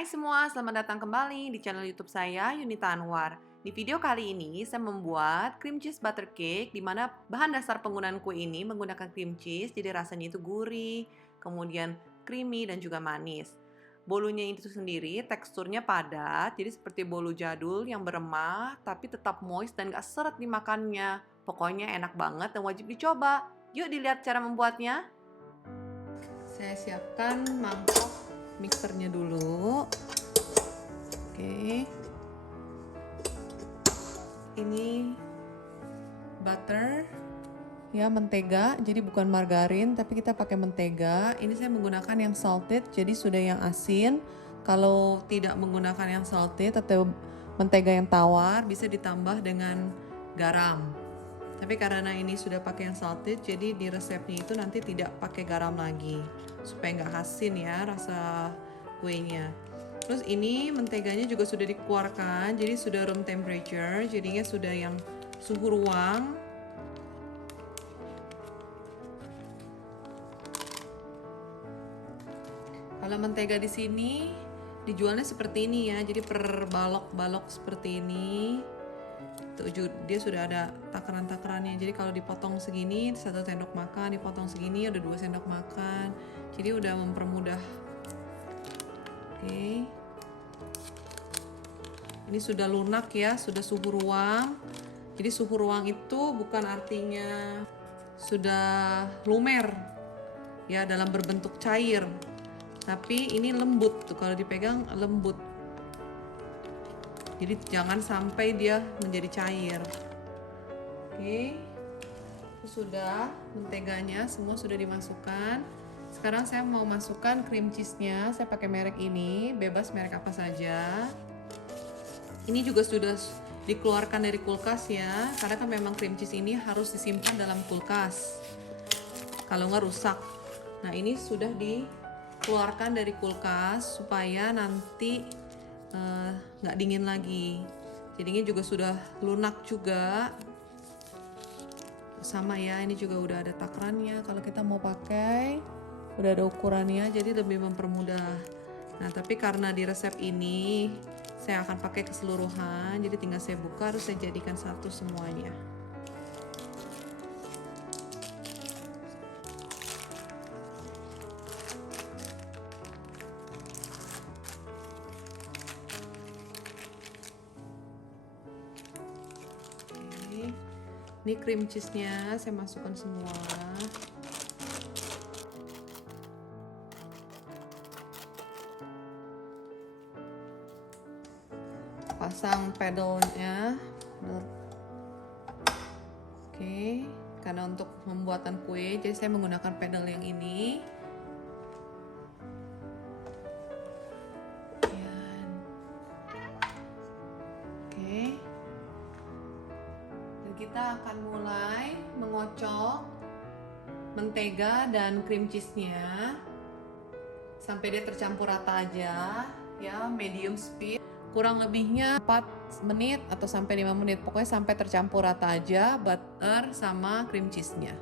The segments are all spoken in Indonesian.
Hai semua, selamat datang kembali di channel YouTube saya, Yunita Anwar. Di video kali ini, saya membuat cream cheese butter cake, di mana bahan dasar penggunaan kue ini menggunakan cream cheese, jadi rasanya itu gurih, kemudian creamy, dan juga manis. Bolunya itu sendiri teksturnya padat, jadi seperti bolu jadul yang beremah, tapi tetap moist dan gak seret dimakannya. Pokoknya enak banget dan wajib dicoba. Yuk dilihat cara membuatnya. Saya siapkan mangkok mixernya dulu. Oke. Ini butter, ya, mentega, jadi bukan margarin tapi kita pakai mentega. Ini saya menggunakan yang salted, jadi sudah yang asin. Kalau tidak menggunakan yang salted atau mentega yang tawar, bisa ditambah dengan garam. Tapi karena ini sudah pakai yang salted, jadi di resepnya itu nanti tidak pakai garam lagi, supaya nggak asin ya rasa kuenya. Terus ini menteganya juga sudah dikeluarkan, jadi sudah room temperature, jadinya sudah yang suhu ruang. Kalau mentega di sini dijualnya seperti ini ya, jadi per balok-balok seperti ini. Tuh, dia sudah ada takaran-takarannya. Jadi kalau dipotong segini 1 sendok makan, dipotong segini udah 2 sendok makan. Jadi udah mempermudah. Oke. Ini sudah lunak ya, sudah suhu ruang. Jadi suhu ruang itu bukan artinya sudah lumer ya dalam berbentuk cair. Tapi ini lembut tuh, kalau dipegang lembut. Jadi jangan sampai dia menjadi cair. Oke. Sudah menteganya semua sudah dimasukkan. Sekarang saya mau masukkan cream cheese-nya. Saya pakai merek ini, bebas merek apa saja. Ini juga sudah dikeluarkan dari kulkas ya, karena kan memang cream cheese ini harus disimpan dalam kulkas. Kalau nggak rusak. Nah, ini sudah dikeluarkan dari kulkas supaya nanti nggak dingin lagi. Jadinya juga sudah lunak juga. Sama ya, ini juga udah ada takarannya. Kalau kita mau pakai, udah ada ukurannya, jadi lebih mempermudah. Nah, tapi karena di resep ini saya akan pakai keseluruhan, jadi tinggal saya buka, harus saya jadikan satu semuanya. Oke. Ini cream cheese-nya saya masukkan semua. Pasang pedalnya. Oke, karena untuk pembuatan kue, jadi saya menggunakan pedal yang ini. Oke. Dan kita akan mulai mengocok mentega dan cream cheese-nya sampai dia tercampur rata aja, ya, medium speed. Kurang lebihnya 4 menit atau sampai 5 menit, pokoknya sampai tercampur rata aja butter sama cream cheese-nya.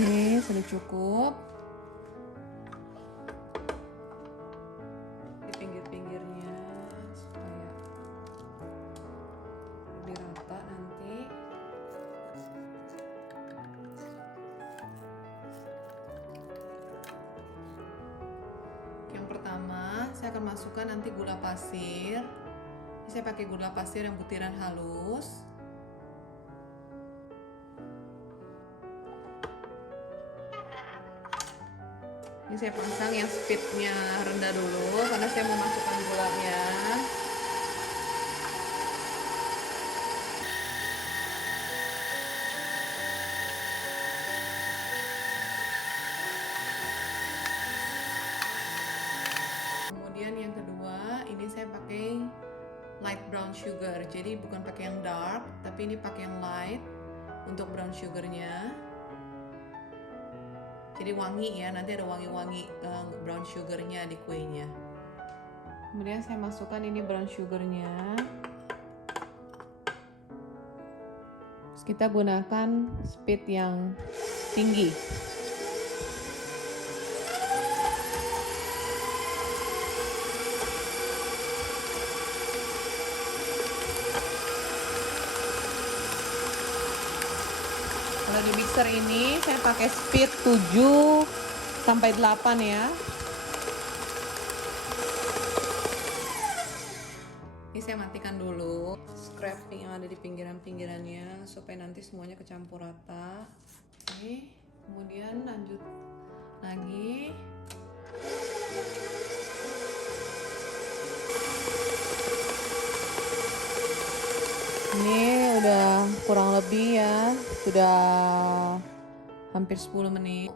Oke, sudah cukup. Di pinggir-pinggirnya supaya lebih rata nanti. Yang pertama, saya akan masukkan nanti gula pasir. Ini saya pakai gula pasir yang butiran halus. Ini saya pasang yang speednya rendah dulu karena saya mau masukkan gulanya. Kemudian yang kedua, ini saya pakai light brown sugar. Jadi bukan pakai yang dark, tapi ini pakai yang light untuk brown sugarnya. Jadi wangi ya, nanti ada wangi-wangi brown sugarnya di kuenya. Kemudian saya masukkan ini brown sugarnya. Terus kita gunakan speed yang tinggi. Kalau di mixer ini saya pakai speed 7 sampai 8 ya. Ini saya matikan dulu scrap yang ada di pinggiran-pinggirannya supaya nanti semuanya kecampur rata. Oke, kemudian lanjut lagi. Ini udah kurang lebih ya, sudah hampir 10 menit.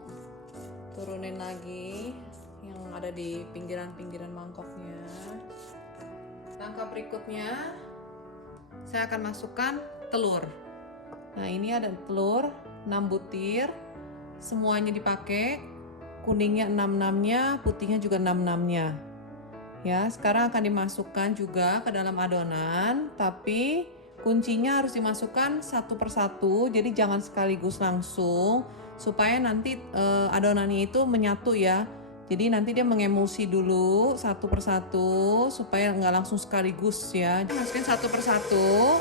Turunin lagi yang ada di pinggiran-pinggiran mangkoknya. Langkah berikutnya saya akan masukkan telur. Nah, ini ada telur 6 butir, semuanya dipakai, kuningnya 6-6-nya, putihnya juga 6-6-nya. Ya, sekarang akan dimasukkan juga ke dalam adonan, tapi kuncinya harus dimasukkan satu persatu, jadi jangan sekaligus langsung, supaya nanti adonannya itu menyatu ya. Jadi nanti dia mengemulsi dulu satu persatu, supaya nggak langsung sekaligus ya. Masukin satu persatu.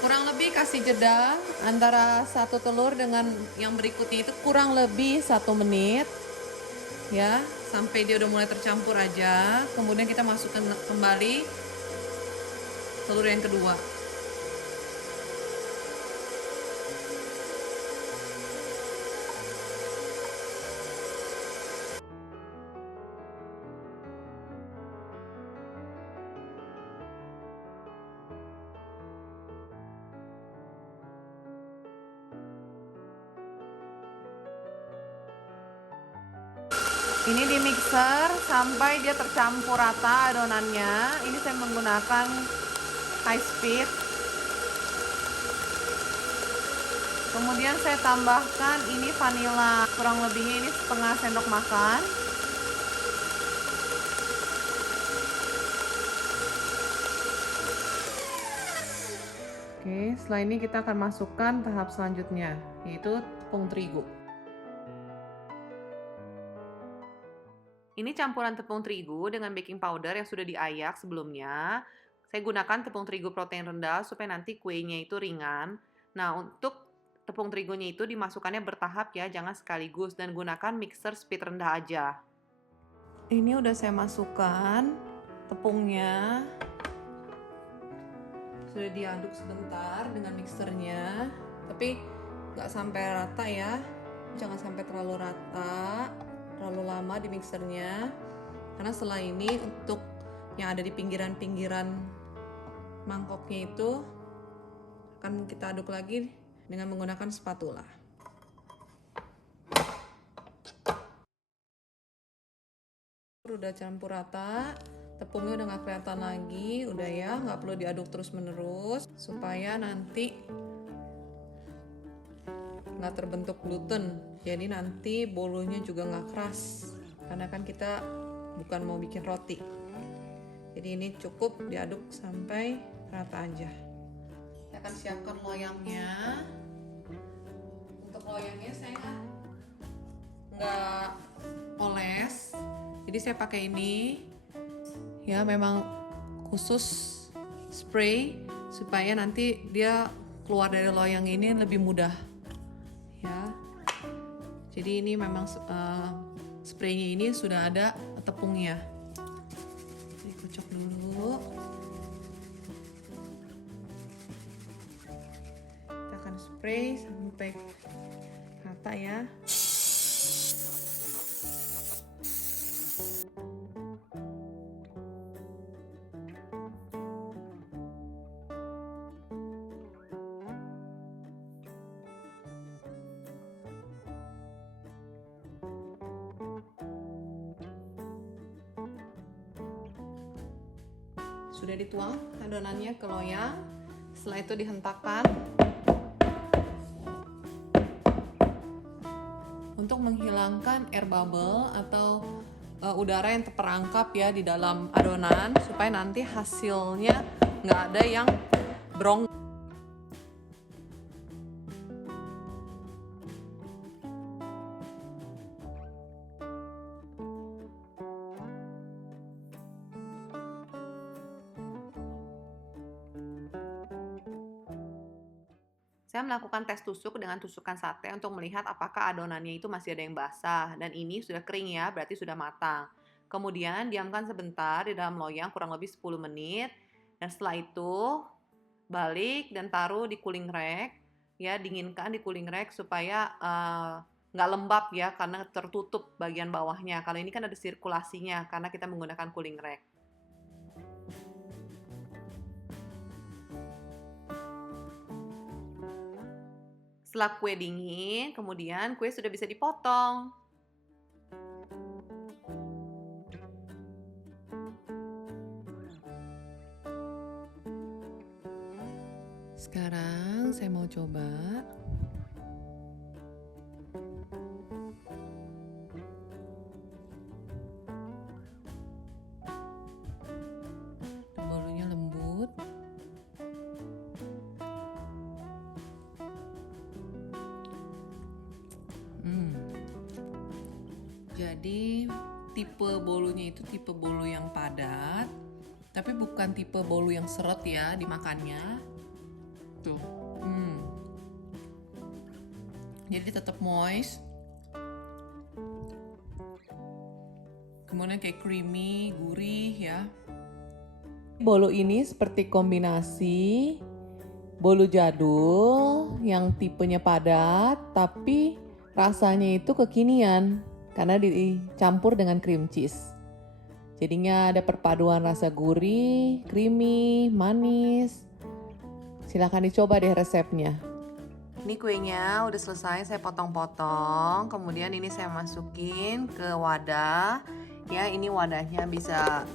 Kurang lebih kasih jeda antara satu telur dengan yang berikutnya itu kurang lebih 1 menit ya, sampai dia udah mulai tercampur aja. Kemudian kita masukkan kembali telur yang kedua. Ini di mixer sampai dia tercampur rata adonannya. Ini saya menggunakan high speed. Kemudian saya tambahkan ini vanila, kurang lebihnya ini setengah sendok makan. Oke, setelah ini kita akan masukkan tahap selanjutnya, yaitu tepung terigu. Ini campuran tepung terigu dengan baking powder yang sudah diayak sebelumnya. Saya gunakan tepung terigu protein rendah supaya nanti kuenya itu ringan. Nah, untuk tepung terigunya itu dimasukkannya bertahap ya, jangan sekaligus, dan gunakan mixer speed rendah aja. Ini udah saya masukkan tepungnya. Sudah diaduk sebentar dengan mixernya, tapi nggak sampai rata ya. Jangan sampai terlalu rata, terlalu lama di mixernya, karena setelah ini untuk yang ada di pinggiran-pinggiran mangkoknya itu akan kita aduk lagi dengan menggunakan spatula. Udah campur rata, tepungnya udah nggak kelihatan lagi, udah ya, nggak perlu diaduk terus menerus supaya nanti nggak terbentuk gluten. Jadi nanti bolunya juga nggak keras, karena kan kita bukan mau bikin roti. Jadi ini cukup diaduk sampai rata aja. Saya akan siapkan loyangnya. Untuk loyangnya saya nggak oles, jadi saya pakai ini ya, memang khusus spray supaya nanti dia keluar dari loyang ini lebih mudah ya. Jadi ini memang spraynya ini sudah ada tepungnya. Jadi kocok dulu. Kita akan spray sampai rata ya. Sudah dituang adonannya ke loyang, setelah itu dihentakkan. Untuk untuk menghilangkan air bubble atau udara yang terperangkap ya di dalam adonan, supaya nanti hasilnya nggak ada yang berongga. Saya melakukan tes tusuk dengan tusukan sate untuk melihat apakah adonannya itu masih ada yang basah, dan ini sudah kering ya, berarti sudah matang. Kemudian diamkan sebentar di dalam loyang kurang lebih 10 menit, dan setelah itu balik dan taruh di cooling rack ya, dinginkan di cooling rack supaya nggak lembab ya, karena tertutup bagian bawahnya. Kalau ini kan ada sirkulasinya karena kita menggunakan cooling rack. Setelah kue dingin, kemudian kue sudah bisa dipotong. Sekarang saya mau coba. Bolunya lembut. Jadi tipe bolunya itu tipe bolu yang padat, tapi bukan tipe bolu yang seret ya dimakannya. Tuh. Jadi tetap moist. Kemudian kayak creamy, gurih ya. Bolu ini seperti kombinasi bolu jadul yang tipenya padat, tapi rasanya itu kekinian karena dicampur dengan cream cheese. Jadinya ada perpaduan rasa gurih, creamy, manis. Silahkan dicoba deh resepnya. Ini kuenya udah selesai, saya potong-potong. Kemudian ini saya masukin ke wadah. Ya, ini wadahnya bisa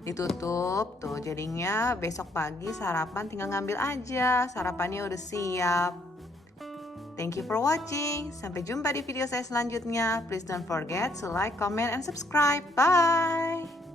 ditutup. Tuh, jadinya besok pagi sarapan tinggal ngambil aja. Sarapannya udah siap. Thank you for watching. Sampai jumpa di video saya selanjutnya. Please don't forget to like, comment, and subscribe. Bye!